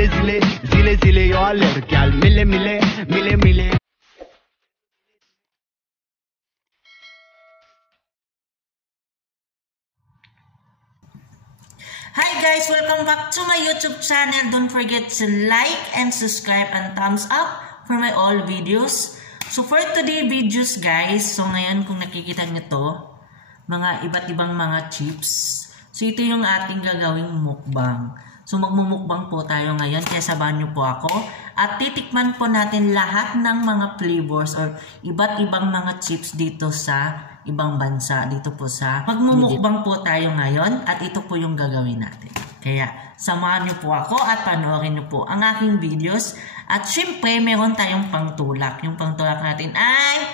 zile zile zile zile eu alerg, iar mile mile mile mile. Hi guys! Welcome back to my YouTube channel. Don't forget to like and subscribe and thumbs up for my all videos. So for today videos guys, so ngayon kung nakikita nyo to, mga iba't ibang mga chips. So ito yung ating gagawing mukbang. So magmumukbang po tayo ngayon, kaya sabahan nyo po ako. At titikman po natin lahat ng mga flavors or iba't ibang mga chips dito sa ibang bansa. Dito po sa magmumukbang po tayo ngayon at ito po yung gagawin natin. Kaya samahan nyo po ako at panoorin nyo po ang aking videos. At syempre meron tayong pangtulak. Yung pangtulak natin ay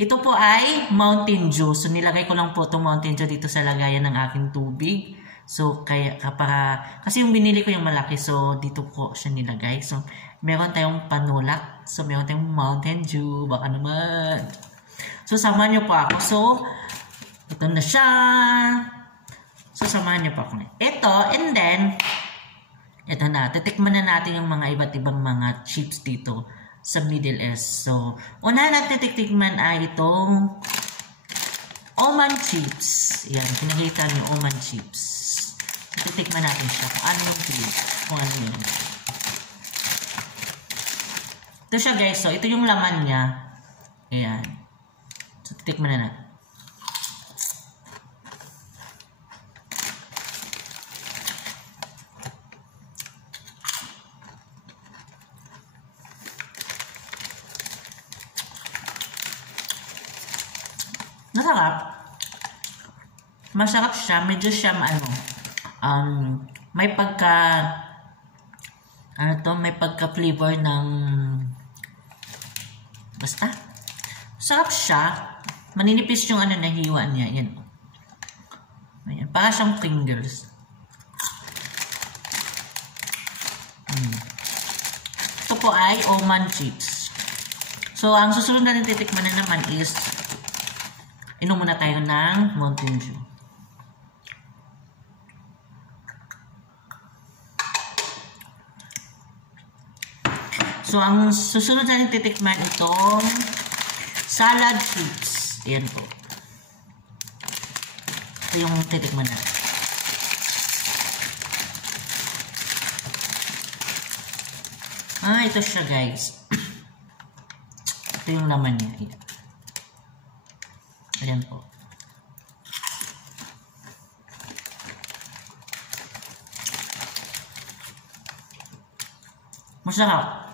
ito po ay Mountain Dew. So nilagay ko lang po itong Mountain Dew dito sa lagayan ng aking tubig. So kaya kasi yung binili ko yung malaki, so dito po siya nilagay. So meron tayong panulak. So meron tayong Mountain Dew. Baka naman. So samahan niyo po ako. So ito na siya. So samahan niyo po ako. Ito and then ito na. Titikman na natin yung mga iba't ibang mga chips dito sa Middle East. So una natin titikman ay itong Oman chips. Yan, pinakita niyo Oman chips. So, titikman natin siya kung ano yung chips. Kung ano yun. Ito siya guys. So ito yung laman niya. Ayan. So titikman na natin. Masarap siya, medyo siya may pagka may pagka flavor ng basta sarap siya, maninipis yung nahiwa niya, yan. Ayan, para siyang fingers. Ito po ay Oman chips. So ang susunod natin titikman na naman is inom muna tayo ng Mountain Dew. So, ang susunod natin titikman itong salad chips. Ayan po. Ito yung titikman natin. Ito siya guys. Ito yung laman niya. Ayan. Ayan po. Masarap.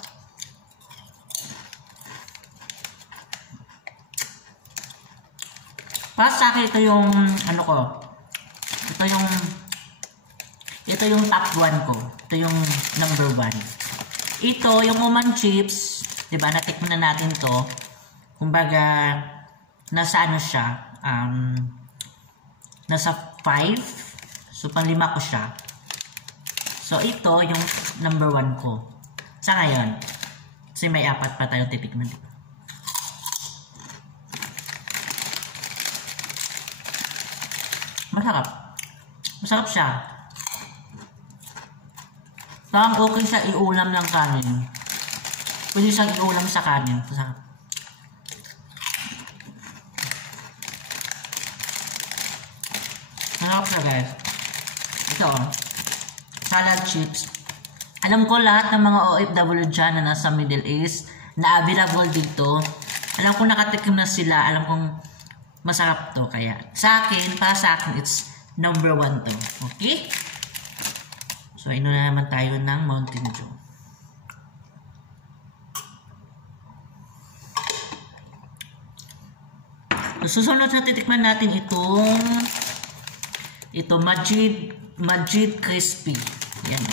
Para sa akin, ito yung ito yung top 1 ko. Ito yung number 1. Ito, yung Oman chips, diba, natikman na natin to. Kumbaga, nasa siya, nasa 5. So, pang-5 ko siya. So, ito yung number 1 ko. Sa ngayon, kasi may 4 pa tayong titikman dito. Masarap. Masarap siya. Parang okay siya iulam ng kanin. Pwede siyang iulam sa kanin. Masarap. Masarap siya guys. Ito salad chips. Alam ko lahat ng mga OFW dyan na nasa Middle East na available dito. Alam ko nakatikim na sila. Alam kong masarap to, kaya para sa akin it's number 1 to. Okay? So inom na naman tayo ng Mountain Dew. So, susunod na titikman natin ito Majid Crispy. Yan.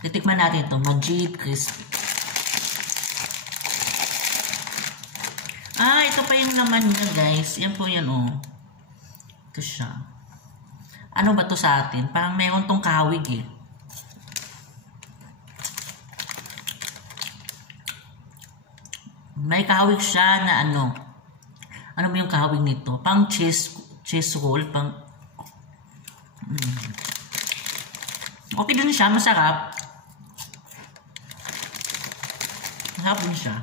Titikman natin ito Majid Crispy. Ito pa yung laman niya guys. Yan po yan Ito siya. Ano ba to sa atin? Parang mayroon tong kahawig eh. May kahawig siya na ano ba yung kahawig nito? Pang cheese roll. Okay din siya, masarap. Masarap din siya.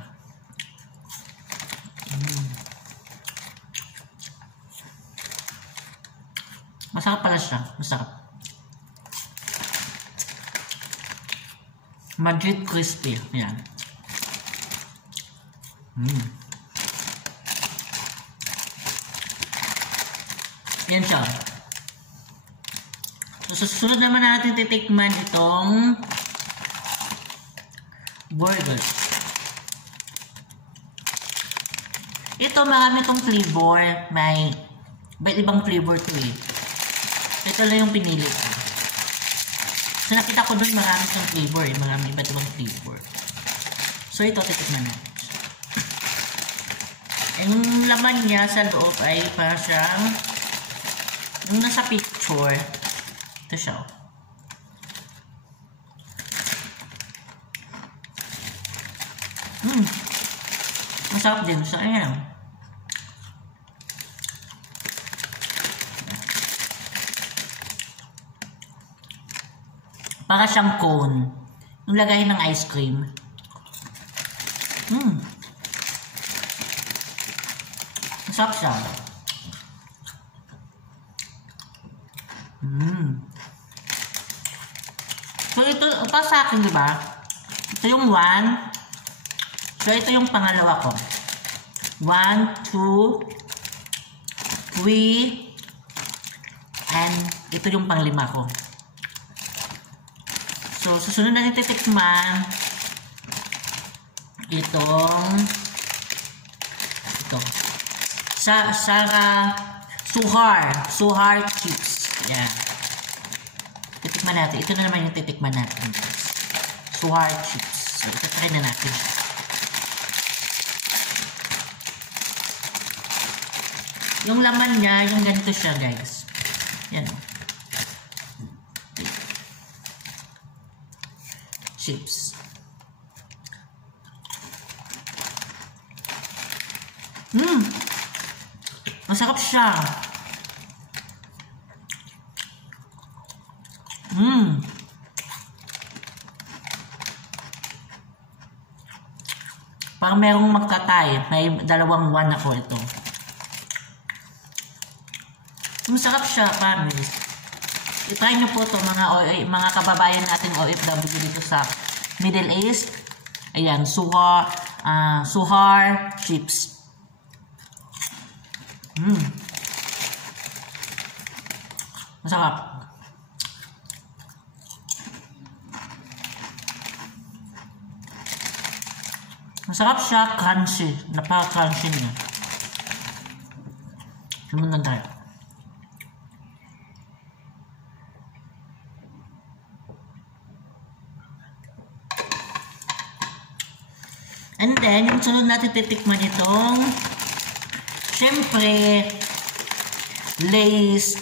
Masarap pala siya. Masarap. Madrid crispy. Ayan. Yan siya. So, susunod naman natin titikman itong burger. Ito, marami itong flavor. May iba't ibang flavor to eh. Ito lang yung pinili ko. So, nakita ko dun marami itong flavor eh. Marami iba't ibang flavor. So, ito, titikman natin. Yung laman niya sa loob ay para siyang yung nasa picture. Ito siya. Masarap din. So, ayan. Para siyang cone. Yung lagay ng ice cream. Masarap siya. So, ito sa akin, diba? Ito yung 1. So, ito yung pangalawa ko. 1, 2, 3, and ito yung panglima ko. So, susunod natin titikman ito. Suhar chips. Yan. Titikman natin. Ito na naman yung titikman natin. Suhar chips. So, ito try na natin. Yung laman niya, yung ganito siya, guys. Yan. Chips. Masarap siya. Parang merong magkatay. May 2 1 ako ito. Masarap siya, promise. I-try nyo po ito mga kababayan natin OFW dito sa Middle East. Ayan, suhar chips. Masarap. Masarap siya, crunchy. Napaka-crunchy niya. Sumunod tayo. And then, yung sunod natin titikman itong syempre Lay's.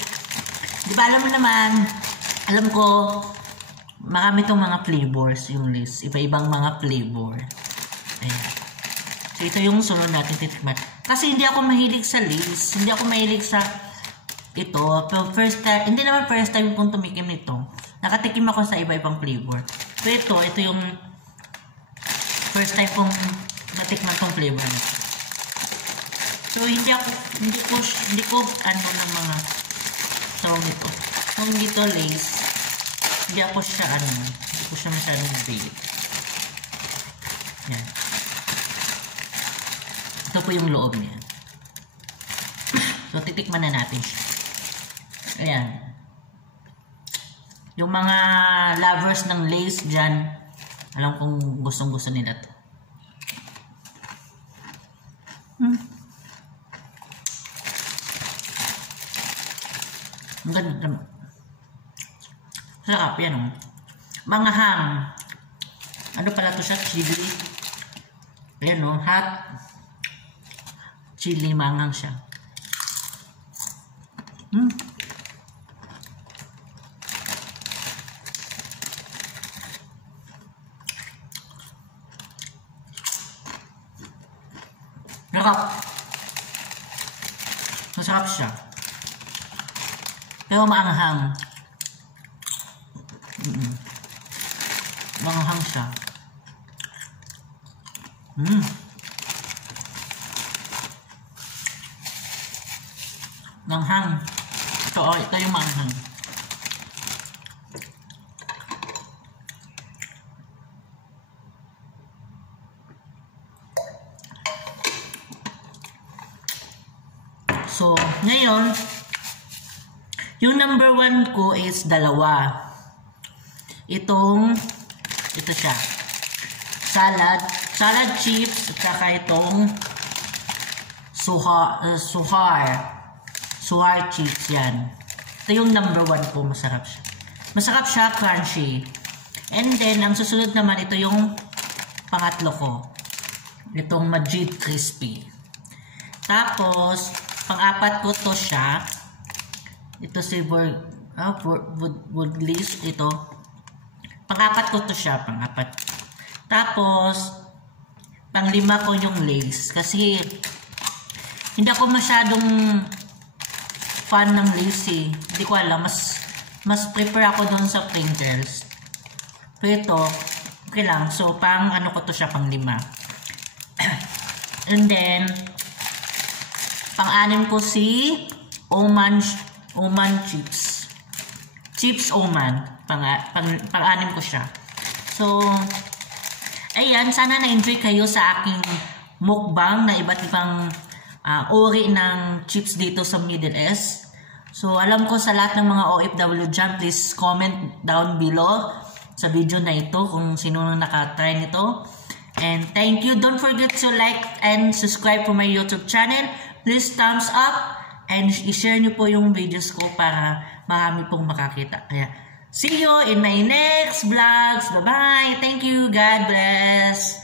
Di ba alam mo naman, alam ko marami itong mga flavors yung Lay's. Iba-ibang mga flavor. Ayan. So ito yung sunod natin titikman. Kasi hindi ako mahilig sa Lay's. Hindi ako mahilig sa ito. Pero first time, hindi naman first time kong tumikim nito. Nakatikim ako sa iba-ibang flavor. So ito yung first time kong natikman tong flavor nito. So hindi ko ano ng mga tawag nito. Kung dito Lay's, hindi ko siya masyadong bait. Yan. Ito po yung loob niya. So titikman na natin siya. Ayan. Yung mga lovers ng Lay's dyan, alam kong gustong-gusto nila to. Ang ganda naman. Sarap yan, oh. Manghang. Ano pala to siya? Chili. Ayan, oh. Hot. Chili, manghang siya. Masarap siya. Pero maanghang. Manghang siya. Manghang. Ito yung manghang. So, ngayon, yung number 1 ko is dalawa. Ito siya. Salad chips, at saka itong suhar chips yan. Ito yung number 1 ko, masarap siya. Masarap siya, crunchy. And then, ang susunod naman, ito yung pangatlo ko. Itong Majid Crispy. Tapos, pang-apat ko to siya. Ito si Woodleys. Ito. Pang-apat ko to siya. Pang-apat. Tapos, pang-lima ko yung Lay's. Kasi, hindi ako masyadong fan ng Lay's eh. Hindi ko alam. Mas prefer ako dun sa Pringles. Pero ito, okay lang. So, pang-ano ko to siya, pang-lima. And then, pang-anim ko si Oman chips. Chips Oman. Pang-anim ko siya. So, ayan. Sana na-enjoy kayo sa aking mukbang na iba't ibang uri ng chips dito sa Middle East. So, alam ko sa lahat ng mga OFW dyan, please comment down below sa video na ito kung sino nang nakatry nito. And thank you. Don't forget to like and subscribe for my YouTube channel. Please thumbs up and i-share nyo po yung videos ko para marami pong makakita. Kaya, see you in my next vlogs. Bye-bye. Thank you. God bless.